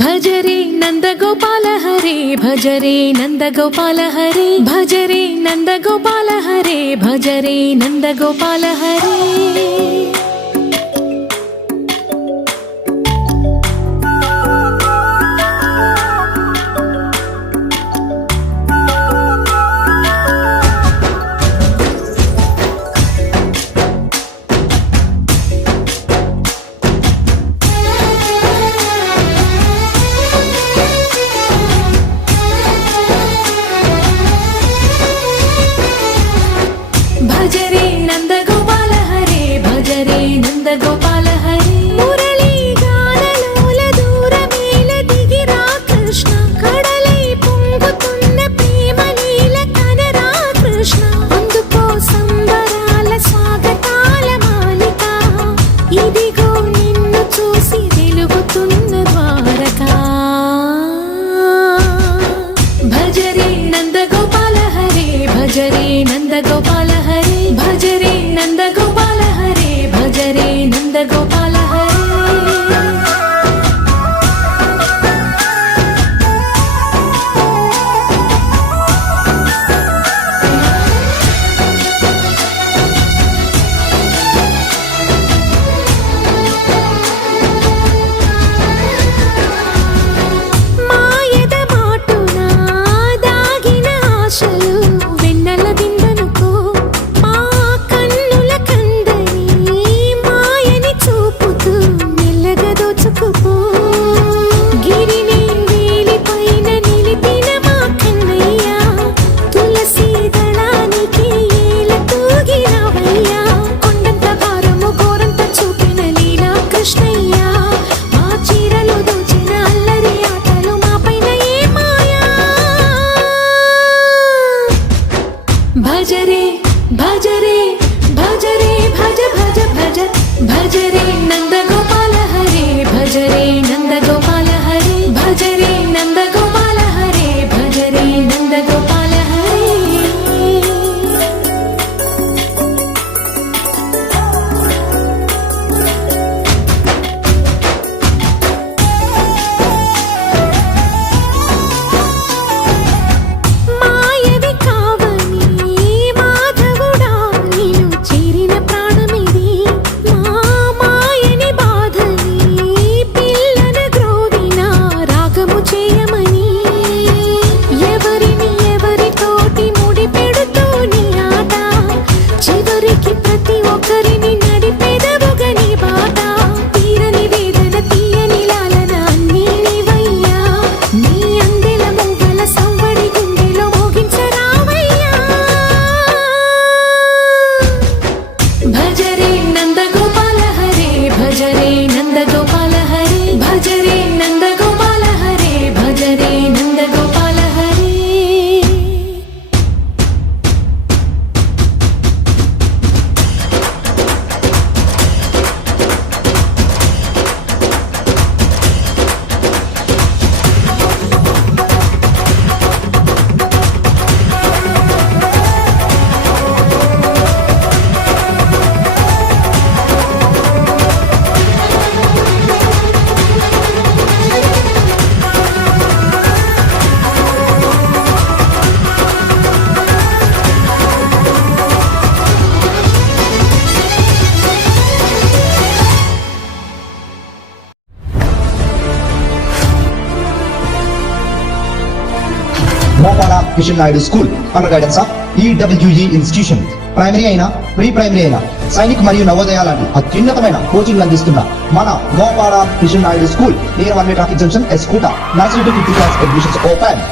భజరే నందగోపాల హరే భజరే నందగోపాల హరే భజరే నందగోపాల హరే భజరే నందగోపాల హరే భజరే నందగోపాల హరే భజరే నందగోపాల హరే మురళీ గానలోల దూరమేల దిగిరా కృష్ణ కడలై పొంగుతున్న ప్రేమ లీల కనరా కృష్ణ అందుకో సంబరాల స్వాగతాల మాలిక ఇదిగో నిన్ను చూసి వెలుగుతున్న ద్వారకా భజరే నందగోపాల హరే భజరే నందగోపాల హరే భజరే నందగోపాల హరే భజరే నందగోపాల హరే మాయద మాటున దాగిన ఆశలు వెన్నెల దిందనుకో మా కన్నుల కందని మాయని చూపుతూ మెల్లగా దోచుకుపో గిరిని వేలిపైన నిలిపిన మా కన్నయ్య తులసి దళానికి ఏల తూగినవయ్యా కొండంత భారము గోరంత చూపిన లీలా కృష్ణయ్య మా చీరలు దోచిన అల్లరి ఆటలు మా పైన ఏ మాయా భజరే భజరే భజరే భజ భజ భజ భజరే నందగోపాల హరే భజరే నందగోపాల హరే భజరే నందగోపాల హరే భజరే నందగోపాల హరే మాయవి కావని మాధవుడా నీను చేరిన ప్రాణమిది మా మాయని బాధని పిల్లన గ్రోవిన రాగము చేయమని ఎవరిని ఎవరితోటి ముడి పెడుతూ నీ ఆట చివరికి ప్రతి ఒక్కరిని నడిపెదవుగా నీ బాట తీరని వేదన తీయని లాలన అన్నీ నీవయ్యా నీ అందెల మూగల సవ్వడి గుండెలో మోగించరావయ్యా భజరే నందగోపాల హరే భజరే నందగోపాల హరే భజరే నందగోపాల హరే భజరే నందగోపాల హరే Mopala Kishan Naidu school under guidance of EWG institution primary అయినా ప్రీ ప్రైమరీ అయినా సైనిక్ మరియు నవోదయ లాంటి అత్యున్నతమైన కోచింగ్ అందిస్తున్న మన Mopala Kishan Naidu school near 1 traffic junction ఎస్కూట nursery to 5th class admissions open